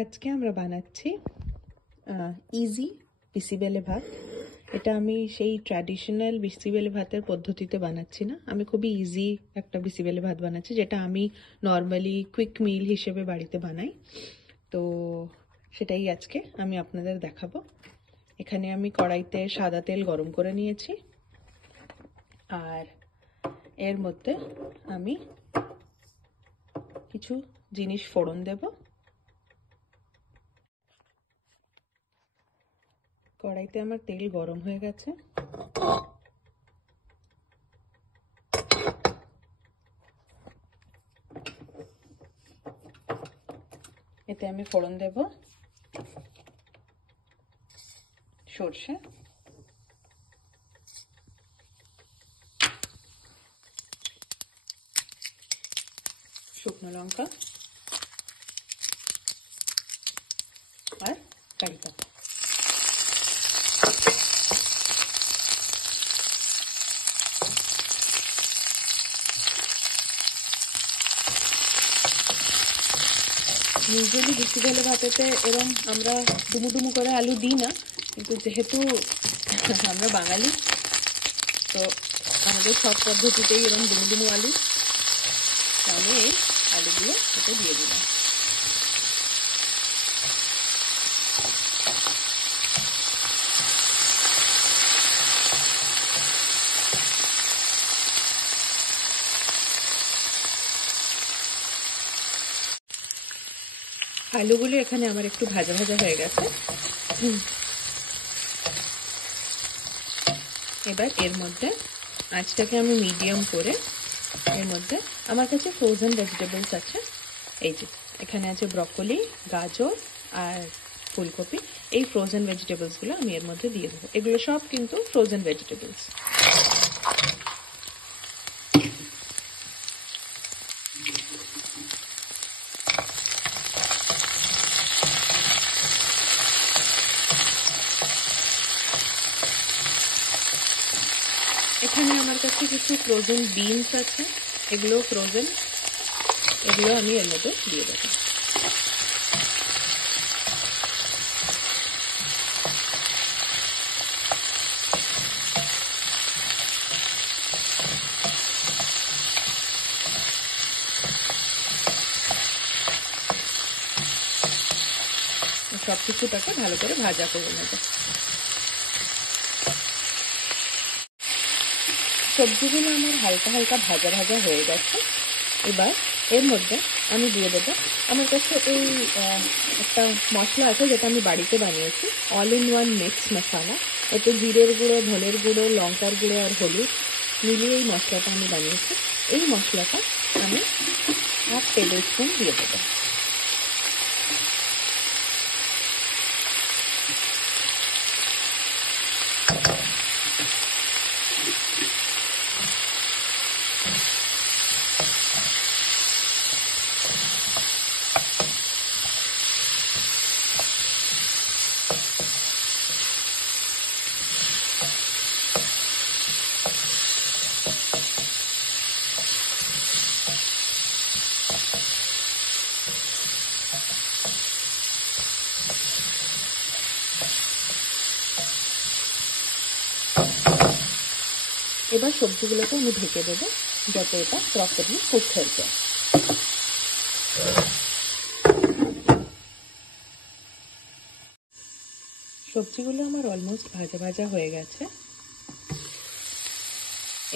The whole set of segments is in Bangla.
আজকে আমরা বানাচ্ছি ইজি বিসিবেলে ভাত। এটা আমি সেই ট্র্যাডিশনাল বিসিবেলে ভাতের পদ্ধতিতে বানাচ্ছি না, আমি খুবই ইজি একটা বিসিবেলে ভাত বানাচ্ছি, যেটা আমি নর্মালি কুইক মিল হিসেবে বাড়িতে বানাই। তো সেটাই আজকে আমি আপনাদের দেখাবো। এখানে আমি কড়াইতে সাদা তেল গরম করে নিয়েছি, আর এর মধ্যে আমি কিছু জিনিস ফোড়ন দেব। কড়াইতে আমার তেল গরম হয়ে গেছে, এতে আমি ফোড়ন দেব সরষে, শুকনো লঙ্কা আর কারি পাতা। ইউজুয়ালি বিসিবেলে ভাতেতে এরকম আমরা ডুমু ডুমু করে আলু দিই না, কিন্তু যেহেতু আমরা বাঙালি তো আমাদের সব পদ্ধতিতেই এরকম ডুমু ডুমু আলু, আমি এই আলুগুলো এতে দিয়ে দিলাম। আলুগুলো এখানে আমার একটু ভাজা ভাজা হয়ে গেছে। এবার এর মধ্যে আঁচটাকে আমি মিডিয়াম করে, এর মধ্যে আমার কাছে ফ্রোজেন ভেজিটেবলস আছে, এই যে এখানে আছে ব্রকলি, গাজর আর ফুলকপি। এই ফ্রোজেন ভেজিটেবলসগুলো আমি এর মধ্যে দিয়ে দেবো। এগুলো সব কিন্তু ফ্রোজেন ভেজিটেবলস। এখানে আমার কাছে কিছু ফ্রোজেন বিনস আছে, এগুলো ফ্রোজেন, এগুলো আমি এর মধ্যে দিয়ে দেবো। সবকিছুটাকে ভালো করে ভাজা করে নেব। সবজিগুলো আমার হালকা হালকা ভাজা ভাজা হয়ে গেছে। এবার এর মধ্যে আমি দিয়ে দেবো, আমার কাছে এই একটা মশলা আছে যেটা আমি বাড়িতে বানিয়েছি, অল ইন ওয়ান মিক্স মশলা। এতে জিরের গুঁড়ো, ধনের গুঁড়ো, লঙ্কার গুঁড়ো আর হলুদ মিলিয়ে এই মশলাটা আমি বানিয়েছি। এই মশলাটা আমি 1 টেবিল স্পুন দিয়ে দেবো। এবার সবজিগুলোকে আমি ঢেকে দেবো যাতে এটা প্রপারলি কুক হয়ে যায়। সবজিগুলো আমার অলমোস্ট ভাজা ভাজা হয়ে গেছে।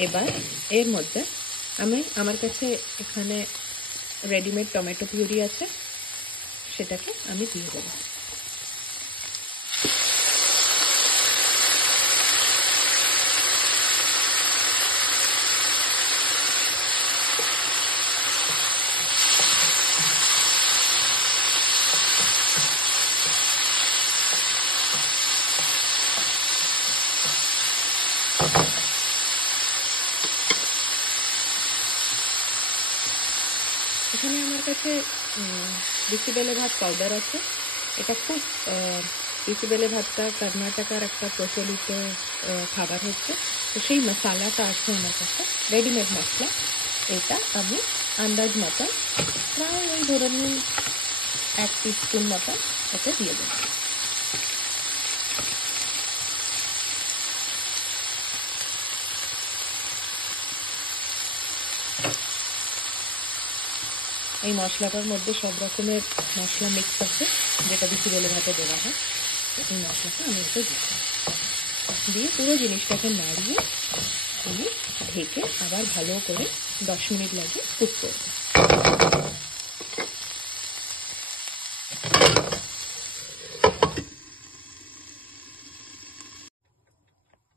এবার এর মধ্যে আমার কাছে এখানে রেডিমেড টমেটো পিউরি আছে, সেটাকে আমি দিয়ে দেবো। এখানে আমার কাছে বিসিবেলে ভাত পাউডার আছে। এটা খুব বিসিবেলে ভাতটা কর্ণাটকার একটা প্রচলিত খাবার হচ্ছে, তো সেই মশলাটা আছে আমার কাছে, রেডিমেড মশলা। এটা আমি আন্দাজ মতো প্রায় ওই ধরে নিন 1 টিস্পুন মতো এতে দিয়ে দেব। এই মশলাটার মধ্যে সব রকমের মশলা মিক্স আছে, যেটা বিসিবেলে ভাতে দেওয়া হয়। এই মশলাটা আমি এতে দিয়ে পুরো জিনিসটাকে নাড়িয়ে আমি ঢেকে আবার ভালো করে 10 মিনিট লাগে কুক করব।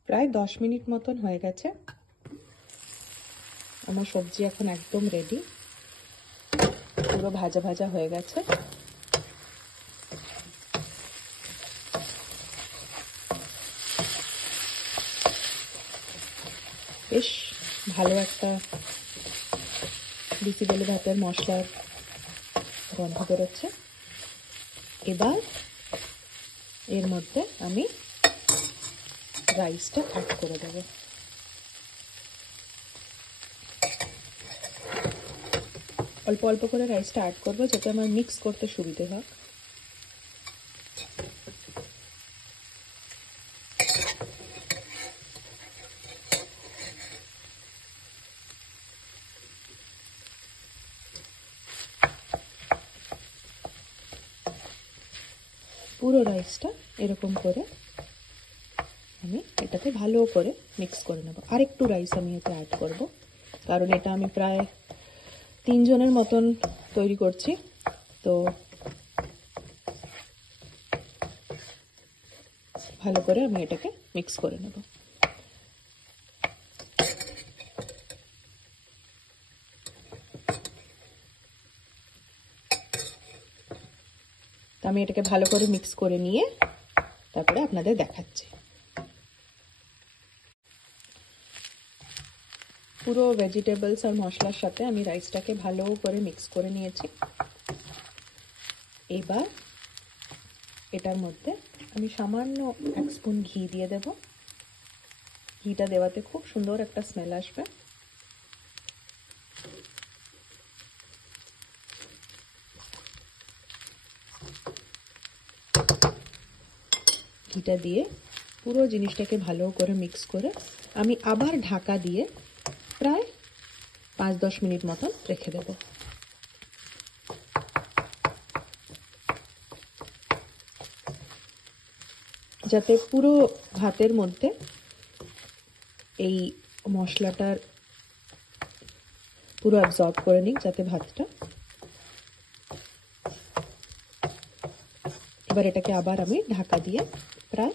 প্রায় 10 মিনিট মতন হয়ে গেছে। আমার সবজি এখন একদম রেডি, পুরো ভাজা ভাজা হয়ে গেছে। বেশ ভালো একটা বিসিবেলে ভাতের মশলার গন্ধ বেরোচ্ছে। এবার এর মধ্যে আমি রাইসটা অ্যাড করে দেব। অল্প অল্প করে রাইসটা অ্যাড করবো, যাতে আমার মিক্স করতে সুবিধে হয়। পুরো রাইসটা এরকম করে আমি এটাতে ভালো করে মিক্স করে নেব। আরেকটু রাইস আমি এতে অ্যাড করব, কারণ এটা আমি প্রায় 3 জনের মতন তৈরি করছি। তো ভালো করে আমি এটাকে মিক্স করে নেব। তো আমি এটাকে ভালো করে মিক্স করে নিয়ে তারপরে আপনাদের দেখাচ্ছি। পুরো ভেজিটেবলস আর মশলার সাথে আমি রাইসটাকে ভালো করে মিক্স করে নিয়েছি। এবার এটার মধ্যে আমি সামান্য 1 স্পুন ঘি দিয়ে দেব। ঘিটা দেওয়াতে খুব সুন্দর একটা স্মেল আসবে। ঘিটা দিয়ে পুরো জিনিসটাকে ভালো করে মিক্স করে আমি আবার ঢাকা দিয়ে প্রায় 5-10 মিনিট মতন রেখে দেব। যাতে পুরো ভাতের মধ্যে এই মশলাটার পুরো অ্যাবজর্ব করে নিক, যাতে ভাতটা। এবার এটাকে আবার আমি ঢাকা দিয়ে প্রায়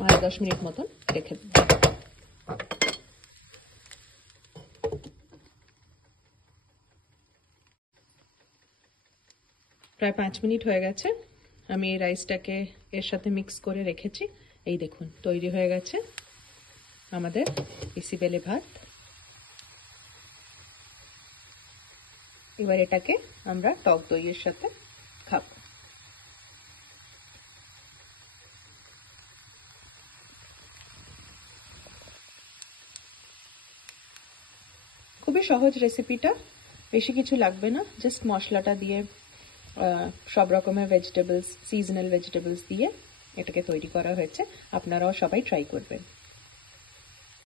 5-10 মিনিট মতন রেখে দেব। প্রায় 5 মিনিট হয়ে গেছে। আমি এই রাইসটাকে এর সাথে মিক্স করে রেখেছি। এই দেখুন, তৈরি হয়ে গেছে আমাদের বিসিবেলে ভাত। এবার এটাকে আমরা টক দইয়ের সাথে খাবো। খুবই সহজ রেসিপিটা, বেশি কিছু লাগবে না, জাস্ট মশলাটা দিয়ে সব রকমের ভেজিটেবলস, সিজনাল ভেজিটেবলস দিয়ে এটাকে তৈরি করা হয়েছে। আপনারাও সবাই ট্রাই করবেন।